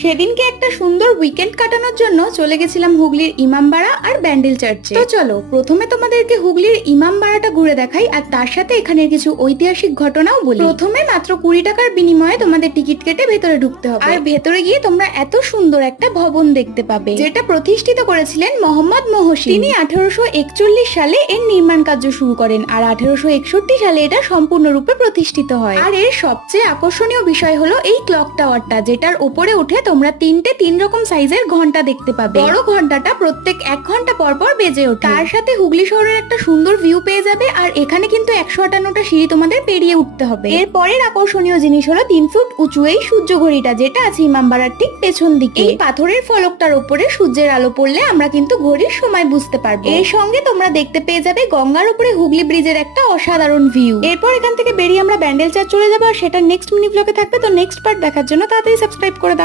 সেদিনকে একটা সুন্দর উইকেন্ড কাটানোর জন্য চলে গেছিলাম হুগলির ইমামবাড়া আর ব্যান্ডেল চার্চে। তো চলো প্রথমে তোমাদেরকে হুগলির ইমামবাড়াটা ঘুরে দেখাই, আর তার সাথে এখানের কিছু ঐতিহাসিক ঘটনাও বলি। প্রথমে মাত্র 20 টাকার বিনিময়ে তোমাদের টিকিট কেটে ভেতরে ঢুকতে হবে, আর ভেতরে গিয়ে তোমরা এত সুন্দর একটা ভবন দেখতে পাবে, যেটা প্রতিষ্ঠিত করেছিলেন মোহাম্মদ মহসিন। তিনি 1841 সালে এর নির্মাণ কার্য শুরু করেন, আর 1861 সালে এটা সম্পূর্ণরূপে প্রতিষ্ঠিত হয়। আর এর সবচেয়ে আকর্ষণীয় বিষয় হলো এই ক্লক টাওয়ারটা, যেটার উপরে উঠে তোমরা 3 রকম সাইজের ঘন্টা দেখতে পাবে। বড় ঘন্টাটা প্রত্যেক 1 ঘন্টা পর পর বেজে ওঠে। তার সাথে হুগলি শহরের একটা সুন্দর ভিউ পেয়ে যাবে, আর এখানে কিন্তু 158টা সিঁড়ি তোমাদের পেরিয়ে উঠতে হবে। এর পরের আকর্ষণীয় জিনিস হলো 3 ফুট উঁচু এই সূর্য ঘড়িটা, যেটা আছে ইমামবাড়ার ঠিক পেছন দিকে। এই পাথরের ফলকটার উপরে সূর্যের আলো পড়লে আমরা কিন্তু ঘড়ির সময় বুঝতে পারবো। এর সঙ্গে তোমরা দেখতে পেয়ে যাবে গঙ্গার উপরে হুগলি ব্রিজের একটা অসাধারণ ভিউ। এরপর এখান থেকে বেরিয়ে আমরা ব্যান্ডেল চার্চ চলে যাবো, আর সেটা নেক্সট মিনি ব্লগে থাকবে। তো নেক্সট পার্ট দেখার জন্য তাড়াতাড়ি সাবস্ক্রাইব করে দাও।